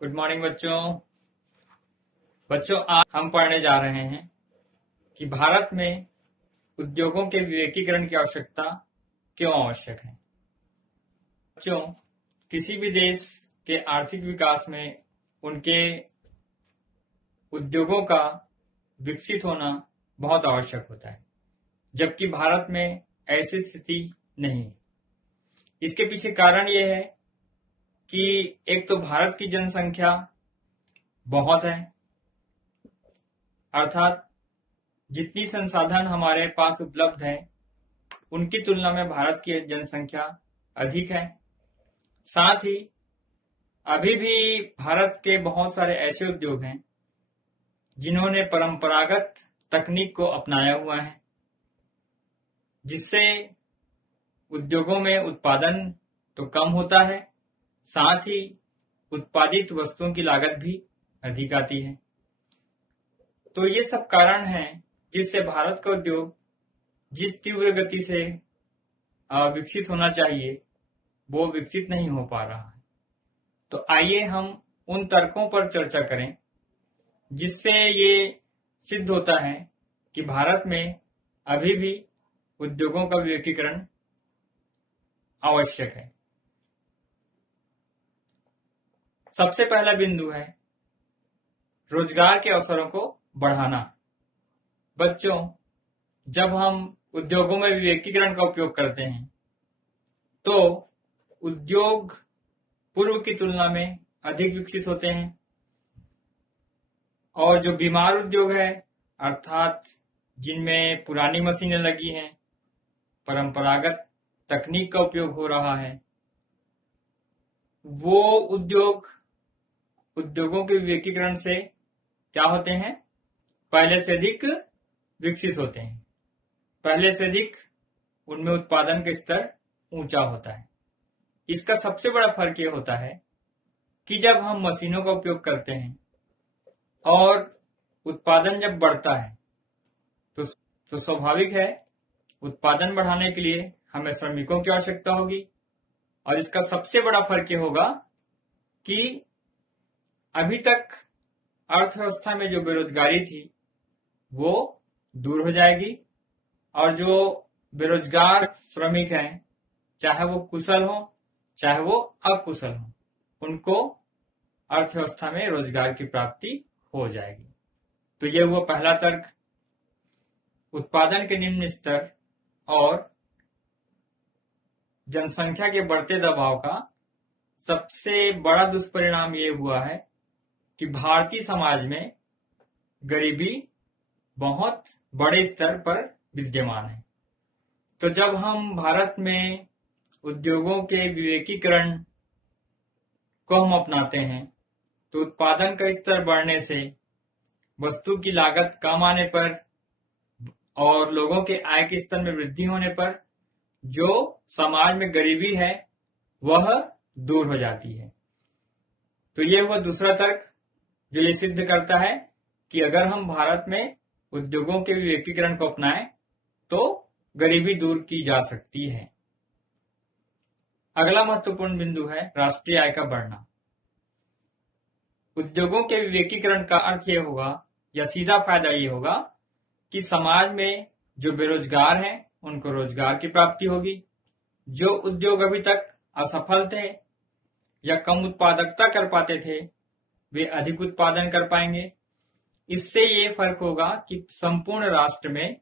Good morning बच्चों आज हम पढ़ने जा रहे हैं कि भारत में उद्योगों के विवेकीकरण की आवश्यकता क्यों आवश्यक है। बच्चों, किसी भी देश के आर्थिक विकास में उनके उद्योगों का विकसित होना बहुत आवश्यक होता है, जबकि भारत में ऐसी स्थिति नहीं है। इसके पीछे कारण यह है कि एक तो भारत की जनसंख्या बहुत है, अर्थात जितनी संसाधन हमारे पास उपलब्ध है उनकी तुलना में भारत की जनसंख्या अधिक है। साथ ही अभी भी भारत के बहुत सारे ऐसे उद्योग हैं जिन्होंने परंपरागत तकनीक को अपनाया हुआ है, जिससे उद्योगों में उत्पादन तो कम होता है, साथ ही उत्पादित वस्तुओं की लागत भी अधिक आती है। तो ये सब कारण हैं जिससे भारत का उद्योग जिस तीव्र गति से विकसित होना चाहिए वो विकसित नहीं हो पा रहा है। तो आइए हम उन तर्कों पर चर्चा करें जिससे ये सिद्ध होता है कि भारत में अभी भी उद्योगों का विवेकीकरण आवश्यक है। सबसे पहला बिंदु है रोजगार के अवसरों को बढ़ाना। बच्चों, जब हम उद्योगों में विवेकीकरण का उपयोग करते हैं तो उद्योग पूर्व की तुलना में अधिक विकसित होते हैं, और जो बीमार उद्योग है अर्थात जिनमें पुरानी मशीनें लगी हैं, परंपरागत तकनीक का उपयोग हो रहा है, वो उद्योगों के विवेकीकरण से क्या होते हैं, पहले से अधिक विकसित होते हैं, पहले से अधिक उनमें उत्पादन का स्तर ऊंचा होता है। इसका सबसे बड़ा फर्क ये होता है कि जब हम मशीनों का उपयोग करते हैं और उत्पादन जब बढ़ता है तो स्वाभाविक है उत्पादन बढ़ाने के लिए हमें श्रमिकों की आवश्यकता होगी, और इसका सबसे बड़ा फर्क ये होगा कि अभी तक अर्थव्यवस्था में जो बेरोजगारी थी वो दूर हो जाएगी, और जो बेरोजगार श्रमिक हैं, चाहे वो कुशल हो चाहे वो अकुशल हो, उनको अर्थव्यवस्था में रोजगार की प्राप्ति हो जाएगी। तो ये हुआ पहला तर्क। उत्पादन के निम्न स्तर और जनसंख्या के बढ़ते दबाव का सबसे बड़ा दुष्परिणाम ये हुआ है कि भारतीय समाज में गरीबी बहुत बड़े स्तर पर विद्यमान है। तो जब हम भारत में उद्योगों के विवेकीकरण को हम अपनाते हैं तो उत्पादन का स्तर बढ़ने से वस्तु की लागत कम आने पर और लोगों के आय के स्तर में वृद्धि होने पर जो समाज में गरीबी है वह दूर हो जाती है। तो यह हुआ दूसरा तर्क जो ये सिद्ध करता है कि अगर हम भारत में उद्योगों के विवेकीकरण को अपनाएं तो गरीबी दूर की जा सकती है। अगला महत्वपूर्ण बिंदु है राष्ट्रीय आय का बढ़ना। उद्योगों के विवेकीकरण का अर्थ ये होगा या सीधा फायदा ये होगा कि समाज में जो बेरोजगार हैं उनको रोजगार की प्राप्ति होगी। जो उद्योग अभी तक असफल थे या कम उत्पादकता कर पाते थे वे अधिक उत्पादन कर पाएंगे। इससे ये फर्क होगा कि संपूर्ण राष्ट्र में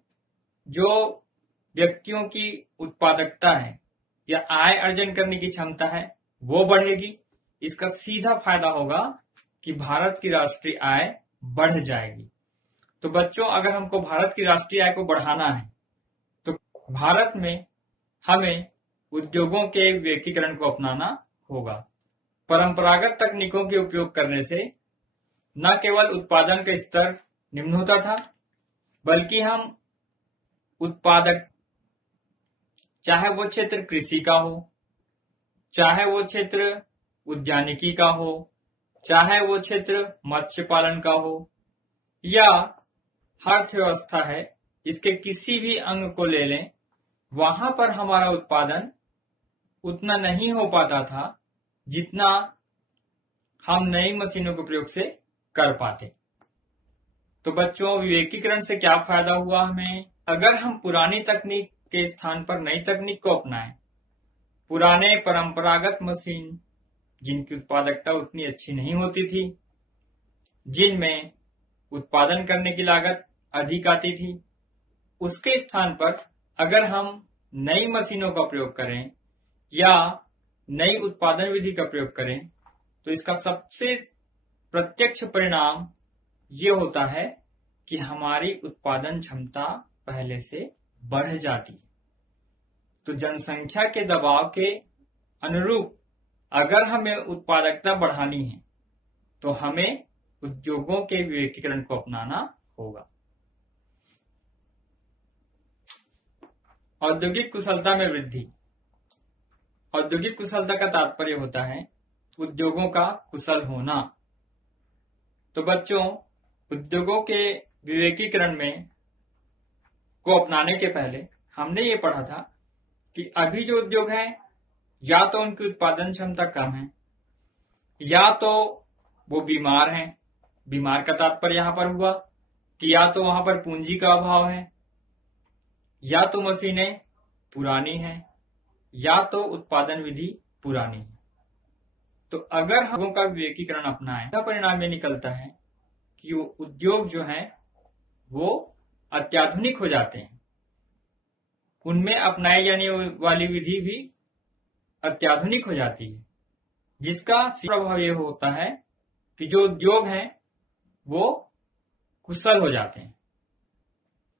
जो व्यक्तियों की उत्पादकता है या आय अर्जन करने की क्षमता है वो बढ़ेगी। इसका सीधा फायदा होगा कि भारत की राष्ट्रीय आय बढ़ जाएगी। तो बच्चों, अगर हमको भारत की राष्ट्रीय आय को बढ़ाना है तो भारत में हमें उद्योगों के विवेकीकरण को अपनाना होगा। परंपरागत तकनीकों के उपयोग करने से न केवल उत्पादन का स्तर निम्न होता था, बल्कि हम उत्पादक, चाहे वो क्षेत्र कृषि का हो, चाहे वो क्षेत्र उद्यानिकी का हो, चाहे वो क्षेत्र मत्स्य पालन का हो, या अर्थव्यवस्था है, इसके किसी भी अंग को ले लें, वहां पर हमारा उत्पादन उतना नहीं हो पाता था जितना हम नई मशीनों के प्रयोग से कर पाते। तो बच्चों, विवेकीकरण से क्या फायदा हुआ हमें? अगर हम पुरानी तकनीक के स्थान पर नई तकनीक को अपनाएं, पुराने परंपरागत मशीन जिनकी उत्पादकता उतनी अच्छी नहीं होती थी, जिनमें उत्पादन करने की लागत अधिक आती थी, उसके स्थान पर अगर हम नई मशीनों का प्रयोग करें या नई उत्पादन विधि का प्रयोग करें, तो इसका सबसे प्रत्यक्ष परिणाम ये होता है कि हमारी उत्पादन क्षमता पहले से बढ़ जाती है। तो जनसंख्या के दबाव के अनुरूप अगर हमें उत्पादकता बढ़ानी है तो हमें उद्योगों के विवेकीकरण को अपनाना होगा। औद्योगिक कुशलता में वृद्धि। औद्योगिक कुशलता का तात्पर्य होता है उद्योगों का कुशल होना। तो बच्चों, उद्योगों के विवेकीकरण में को अपनाने के पहले हमने ये पढ़ा था कि अभी जो उद्योग है, या तो उनकी उत्पादन क्षमता कम है, या तो वो बीमार हैं। बीमार का तात्पर्य यहाँ पर हुआ कि या तो वहां पर पूंजी का अभाव है, या तो मशीनें पुरानी हैं, या तो उत्पादन विधि पुरानी है। तो अगर हम लोगों का विवेकीकरण अपनाएं, इसका परिणाम ये निकलता है कि वो उद्योग जो हैं वो अत्याधुनिक हो जाते हैं। उनमें अपनाई जाने वाली विधि भी अत्याधुनिक हो जाती है, जिसका प्रभाव ये होता है कि जो उद्योग हैं वो कुशल हो जाते हैं।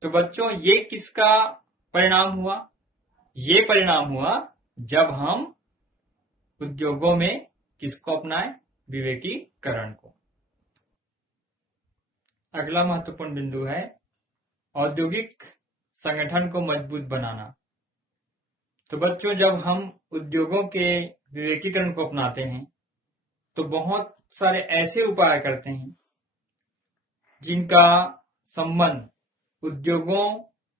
तो बच्चों, ये किसका परिणाम हुआ? ये परिणाम हुआ जब हम उद्योगों में किसको अपनाएं? विवेकीकरण को। अगला महत्वपूर्ण बिंदु है औद्योगिक संगठन को मजबूत बनाना। तो बच्चों, जब हम उद्योगों के विवेकीकरण को अपनाते हैं तो बहुत सारे ऐसे उपाय करते हैं जिनका संबंध उद्योगों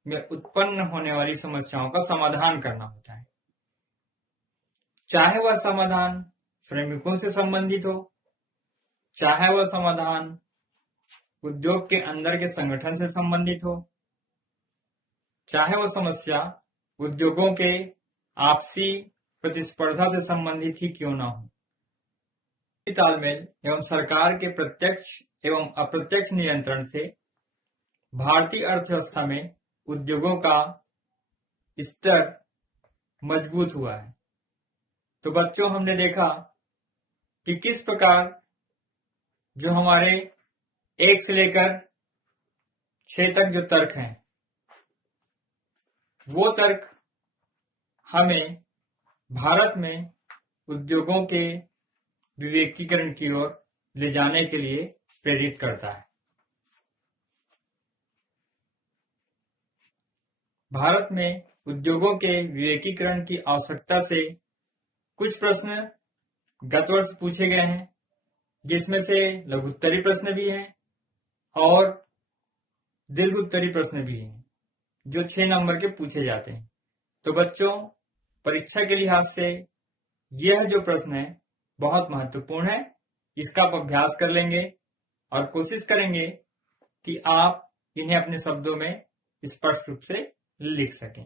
में उत्पन्न होने वाली समस्याओं का समाधान करना होता है। चाहे वह समाधान श्रमिकों से संबंधित हो, चाहे वह समाधान उद्योग के अंदर के संगठन से संबंधित हो, चाहे वह समस्या उद्योगों के आपसी प्रतिस्पर्धा से संबंधित ही क्यों ना हो। तालमेल एवं सरकार के प्रत्यक्ष एवं अप्रत्यक्ष नियंत्रण से भारतीय अर्थव्यवस्था में उद्योगों का स्तर मजबूत हुआ है। तो बच्चों, हमने देखा कि किस प्रकार जो हमारे 1 से लेकर 6 तक जो तर्क हैं, वो तर्क हमें भारत में उद्योगों के विवेकीकरण की ओर ले जाने के लिए प्रेरित करता है। भारत में उद्योगों के विवेकीकरण की आवश्यकता से कुछ प्रश्न गत वर्ष पूछे गए हैं, जिसमें से लघुत्तरी प्रश्न भी हैं और दीर्घोत्तरी प्रश्न भी हैं, जो 6 नंबर के पूछे जाते हैं। तो बच्चों, परीक्षा के लिहाज से यह जो प्रश्न है बहुत महत्वपूर्ण है। इसका आप अभ्यास कर लेंगे और कोशिश करेंगे कि आप इन्हें अपने शब्दों में स्पष्ट रूप से लिख सकें।